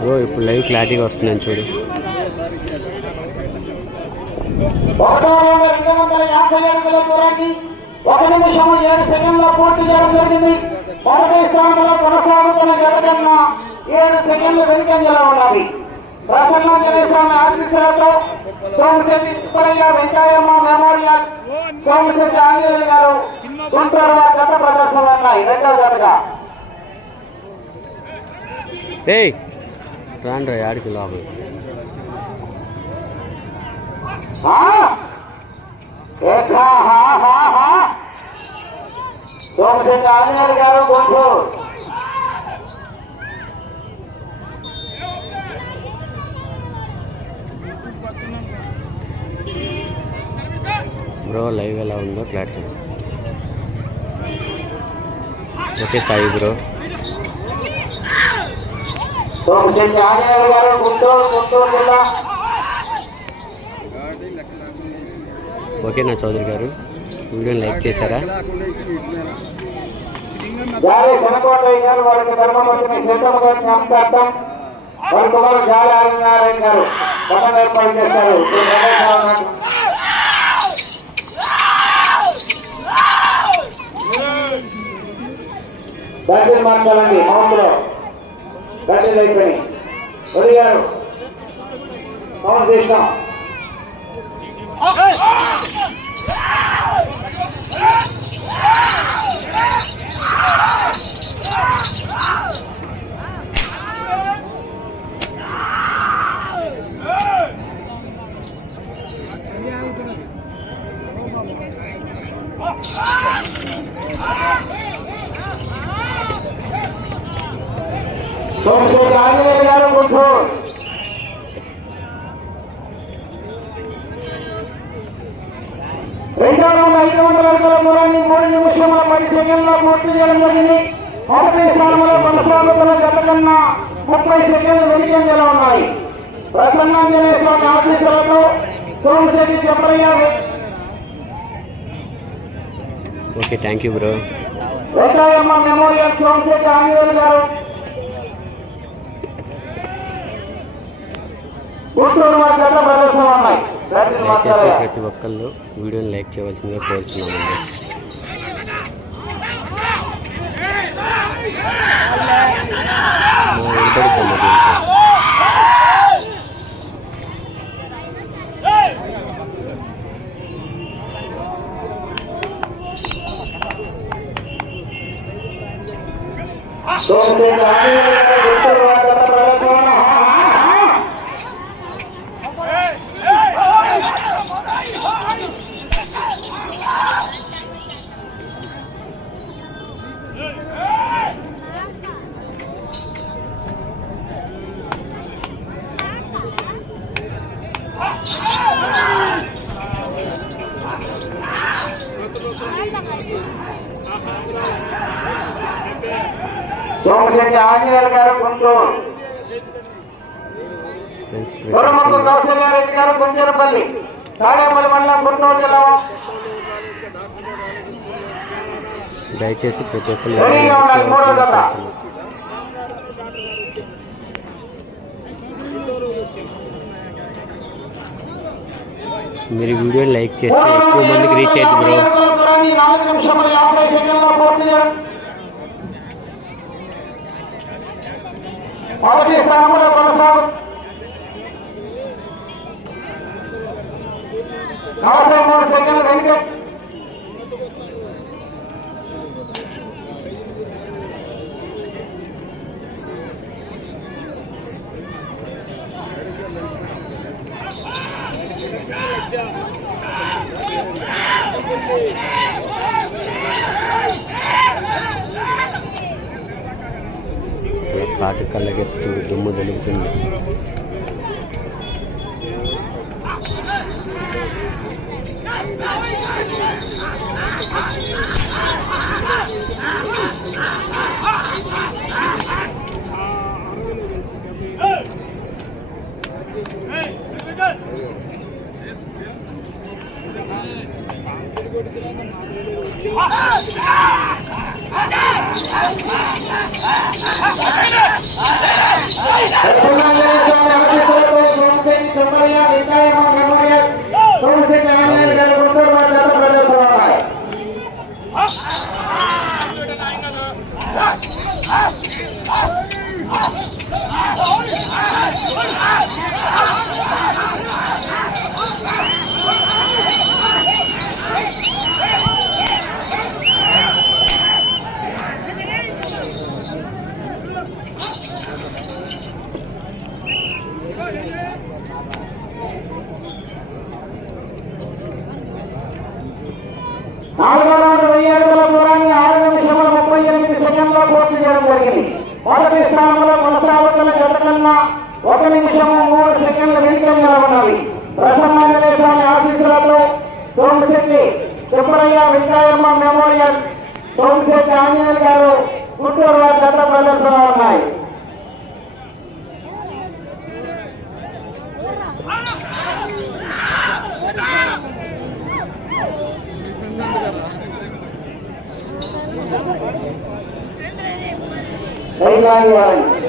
Bro ఇప్పుడు live క్లారిటీగా వస్తుందని చూడు. ఒక నిమిషము ఏడు సెకండ్ల పూర్తి చేయడం జరిగింది. మొదటి స్థానంలో కొనసాగుతున్న జత కన్నా ఏడు సెకండ్లు వెనుకంజలో ఉన్నది. ప్రసన్నాంజనేయ స్వామి ఆశీస్సులతో సోమశెట్టి సుబ్బయ్య వెంకయ్యమ్మ మెమోరియల్ సోమశెట్టి ఆంజనేయులు గారు గుంటూరు జత ప్రదర్శనలు ఉన్నాయి. రెండవ జతగా ఏయ్ రాండ్రా యాడికి లోపల. సోమశెట్టి ఆంజనేయులు గారు గుంటూరు బ్రో లైవ్ ఎలా ఉందో clarity okay Sai bro. Somasetty Anjaneyulu garu Guntur Guntur జిల్లా ఓకేనా చౌదరి గారు. వీడియోని లైక్ చేశారా? జాలి శనకోటయ్య గారు వారికి ధర్మపతిని సీతమ్మ గారి జ్ఞాపకార్థం వారి కుమారు జాలి ఆదినారాయణ గారు పట్టణ ఏర్పాటు చేశారు శ్రీ వెంకటేశ్వర నాయుడు. అయిపోయి ఉదయ్ గారు మౌంట్ Ah! సోమశేఖర్ ఆంజనేయులు గారు గుంటూరు రెండో రౌండ్ ఐదు వందల అడుగుల దూరాన్ని మూడు నిమిషముల పది సెకండ్లో పూర్తి చేయడం జరిగింది. మొదటి స్థానంలో కొనసాగుతున్న జత కన్నా ముప్పై సెకండ్లు వెనుకంజలో ఉన్నాయి. ప్రసన్నాంజనేయ స్వామి ఆశీస్సులతో Somasetty చెప్పయ్య okay thank you bro. Venkayyamma memorial Anjaneyulu garu. Guntur ప్రదర్శన ఉన్నాయి. దయచేసి. ప్రతి ఒక్కళ్ళు వీడియోని లైక్ చేయవలసిందిగా కోరుచున్నామండి. గుంటూరు సోమశెట్టి ఆంజనేయులు గారు గుంటూరు. గురమొక్క కౌశల్యారెడ్డి గారు గుంజరపల్లి తాడేపల్లి మండలం గుంటూరు జిల్లా. దయచేసి ప్రతి జత. మీరు వీడియోని లైక్ చేస్తే ఎక్కువ మందికి రీచ్ అయ్యింది బ్రో. నాలుగు నిమిషముల యాభై సెకండ్ల పూర్తి మొదటి స్థానంలో కొనసాగు. నలభై మూడు సెకండ్లు వెనుక. ఇక్కడ కళ్ళగెత్తుతుంది కళ్ళగెత్తి దుమ్ము తెలుగుతుంది ah జరిగింది మొదటి స్థానంలో కొనసాగుతున్న జత కన్నా ఒక నిమిషము మూడు సెకండ్ల వెనుకంగా ప్రసన్నాంజనేయ స్వామి ఆశీస్సులతో సోమశెట్టి సుబ్బరయ్య వెంకయ్యమ్మ మెమోరియల్ సోమశెట్టి ఆంజనేయులు గారు గుంటూరు వారి గత ప్రదర్శన ఉన్నాయి. దయచేసి వారిని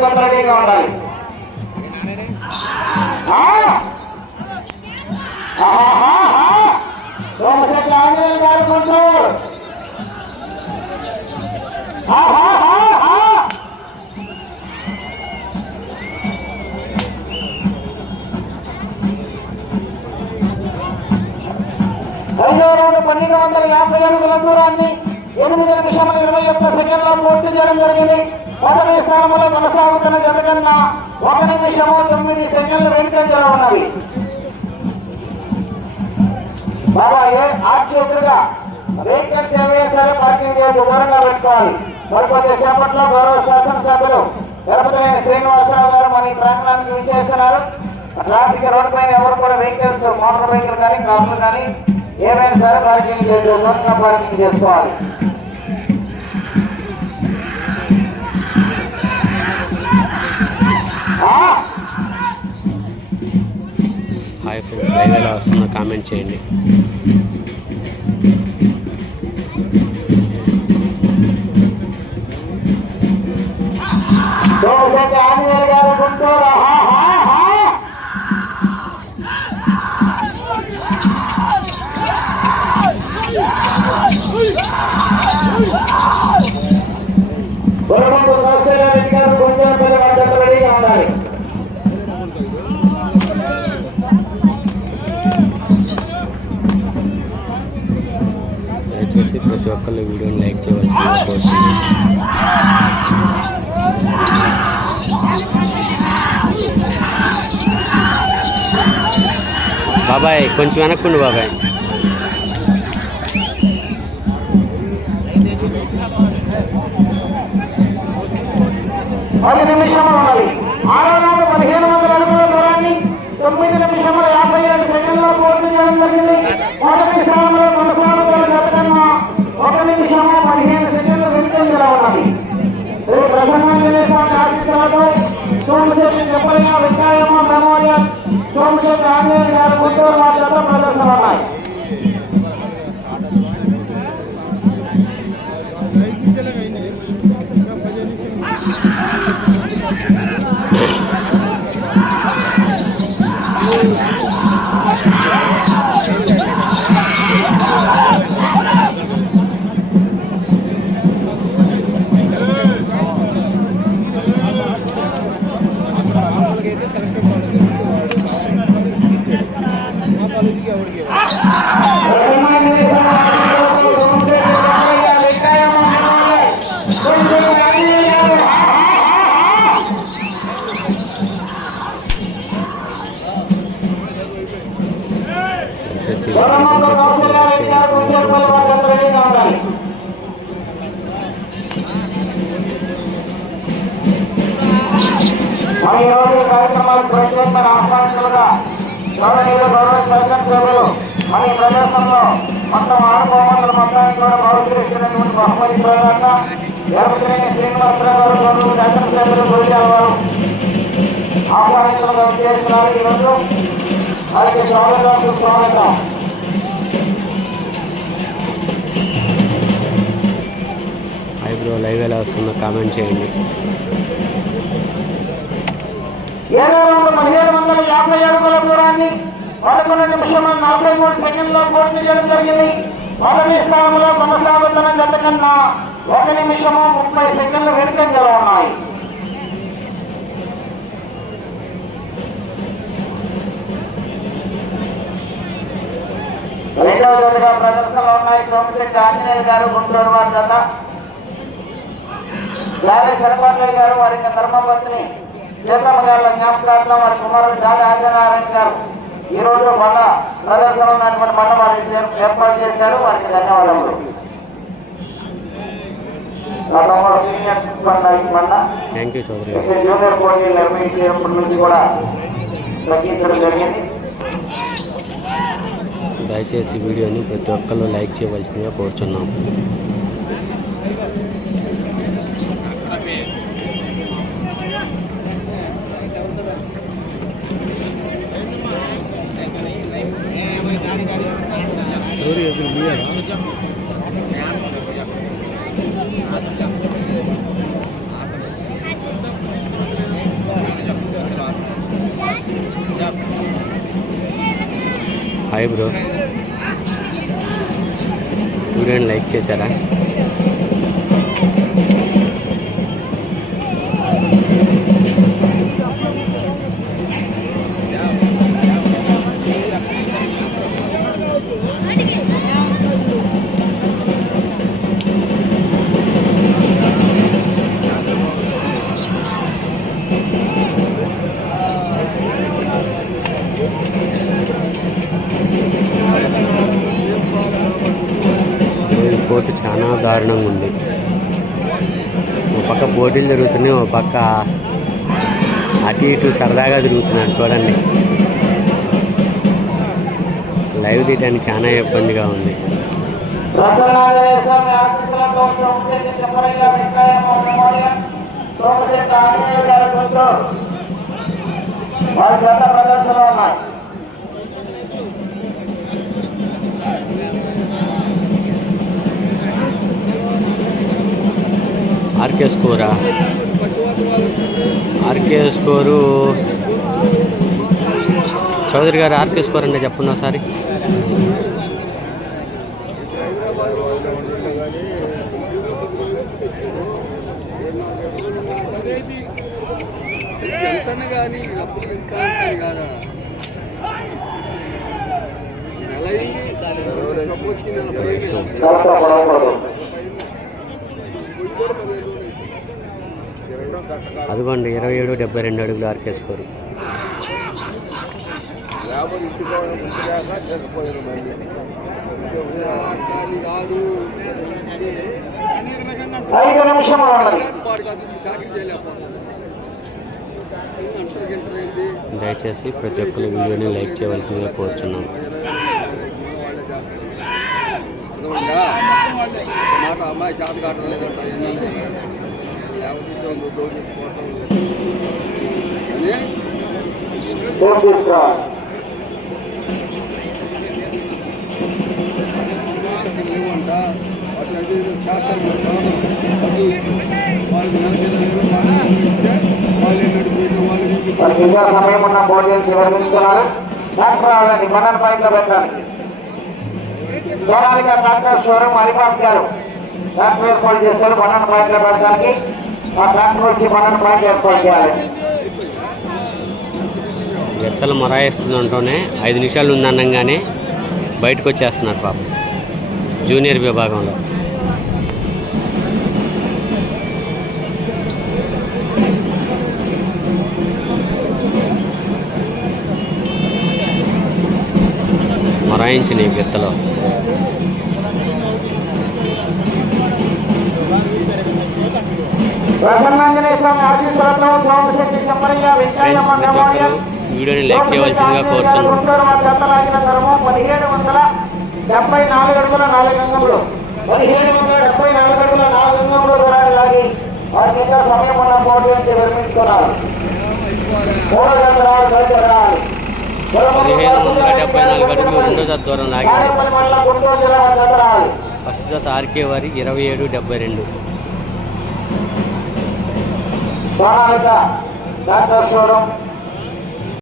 కుర్తిరుమల రెడీగా ఉండాలి ఆంజనేయులు గారు ఐదో పన్నెండు వందల యాభై అడుగుల దూరాన్ని ఎనిమిది నిమిషముల ఇరవై ఒక్క సెకండ్ల పూర్తి చేయడం జరిగింది. మొదటి స్థానంలో కొనసాగుతున్న జత కన్నా ఒక నిమిషము తొమ్మిది సెకండ్లు వెనుకంజలో ఉన్నవి బాబా ఏ ఆశ్చర్యగా వెహికల్స్ ఏవైనా సరే పార్కింగ్ చేయదు దూరంగా పెట్టుకోవాలి. మరికొద్ది సేపట్లో గౌరవ శాసనసభ్యులు తిరుపతి శ్రీనివాసరావు గారు మన ఈ ప్రాంగణానికి విచ్చేస్తున్నారు. ట్రాఫిక్ రోడ్డు పైన ఎవరు కూడా వెహికల్స్ మోటార్ వెహికల్ కానీ కార్లు కానీ ఏమైనా సరే పార్కింగ్ దూరంగా పార్కింగ్ చేసుకోవాలి ఆ! హాయ్ ఫ్రెండ్స్ లైవ్ ఎలా వస్తుందో కామెంట్ చేయండి సోమశెట్టి ఒక్కళ్ళు వీడియోని లైక్ చేయవలసిందిగా బాబాయ్ కొంచెం వెనక్కుండు బాబాయ్. పది నిమిషములు ఉన్నది ఆరో నాడు పదిహేను వందల సోమశెట్టి ఆంజనేయ గారు గుంటూరు వారి జత ప్రదర్శన ఉన్నాయి గౌరవనీయులు గౌరవ శాసన సభ్యులు మన ఈ ప్రదేశంలో మొత్తం ఆరు బహుమతులు మొత్తానికి కూడా గౌరవించినటువంటి బహుమతి ప్రదాత ఎరపతిరేని శ్రీనివాసరావు గారు గౌరవ శాసనసభ్యులు గురిజాల వారు ఆహ్వానితులుగా చేస్తున్నారు ఈరోజు వారికి స్వాగతం సుస్వాగతం హాయ్ లైవ్ ఎలా వస్తుందో కామెంట్ చేయండి. ఏడో రెండు పదిహేడు వందల యాభై అడుగుల దూరాన్ని పదకొండు నిమిషముల నలభై మూడు సెకండ్లో పూర్తి చేయడం జరిగింది. మొదటి స్థానంలో కొనసాగుతున్న గత కన్నా ఒక నిమిషము ముప్పై సెకండ్లు వెనుకంజలో ఉన్నాయి. రెండవ జతగా ప్రదర్శనలో ఉన్నాయి సోమశెట్టి ఆంజనేయులు గారు గుంటూరు వారి జత. జాలి శరపట్లయ్య గారు వారి యొక్క ధర్మపత్ని సీతమ్మ గారి జ్ఞాపకార్థం వారి కుమారుడు జాలి ఆంజనారాయణ గారు ఈ రోజు బండ ప్రదర్శన ఉన్నటువంటి బండ వారి ఏర్- ఏర్పాటు చేశారు. వారికి ధన్యవాదములు. గతంలో జూనియర్ పోటీలు నిర్వహించినప్పటి నుంచి కూడా తగ్గించడం జరిగింది. దయచేసి వీడియోని ప్రతి ఒక్కరు లైక్ చేయవలసిందిగా కోరుచున్నాం. హాయ్ బ్రో వీడియోని లైక్ చేశారా? దారుణంగా ఉంది. ఒక పక్క పోటీలు జరుగుతున్నాయి ఒక పక్క అటు ఇటు సరదాగా తిరుగుతున్నాను చూడండి. లైవ్ తీయడానికి చాలా ఇబ్బందిగా ఉంది. ప్రసన్నాంజనేయ ఆంజనేయ గారి గుంటూరు వారి గత ప్రదర్శనలో ఉన్నాయి. RK స్కోరా? RK score Chowdary garu RK score అంటే చెప్పండి ఒకసారి. ఎంతని అదిగోండి ఇరవై ఏడు డెబ్బై రెండు అడుగులు ఆర్కే స్కోరు ఐదు దయచేసి ప్రతి ఒక్కరు వీడియోని లైక్ చేయవలసిందిగా కోరుచున్నాం. అర్థమైందా మాట అమ్మాయి చేత కావటం లేదంట ఎన్నని లేకపోతే లేవంట అట్లాంటి శాతం సాధనం అటు వాళ్ళు వాళ్ళు సమయం ఉన్న వివరిస్తున్నారు పైన పెట్టడానికి సోనాలిక డాక్టర్ షోరూమ్ హరిబాబు గారు. డాక్టర్ ఏర్పాటు చేశారు. మనం పాయింట్లో పెట్టడానికి ఎత్తలు మొరాయిస్తుందంటూనే ఐదు నిమిషాలు ఉందనంగానే బయటకు వచ్చేస్తున్నారు పాపం. జూనియర్ విభాగంలో. మొరాయించిన ఈ గెత్తలో. ప్రసన్నాంజనేయ స్వామి ఆశీస్సులతో సోమశక్తి వెంకయ్య మెమోరియల్ వీడియోని లైక్ చేయవలసిందిగా కోరుచున్నాం గుంటూరు వారి దత్తలాగిన ధర్మం పదిహేడు వందల డెబ్బై నాలుగు అడుగుల నాలుగు అంగములు. పదిహేడు వందల డెబ్బై నాలుగు అడుగుల నాలుగు అంగములు దూరాన్ని లాగి వారికి ఇంకా సమయం ఉన్న పోటీ అని విరమిస్తున్నారు మూడు గంటలు గడిచారు పదిహేను వందల డెబ్బై నాలుగు అడుగులు రెండో జత దూరం ఫస్ట్ జత ఆర్కే వారి ఇరవై ఏడు డెబ్బై రెండు. సోనాలిక డాక్టర్ చూడడం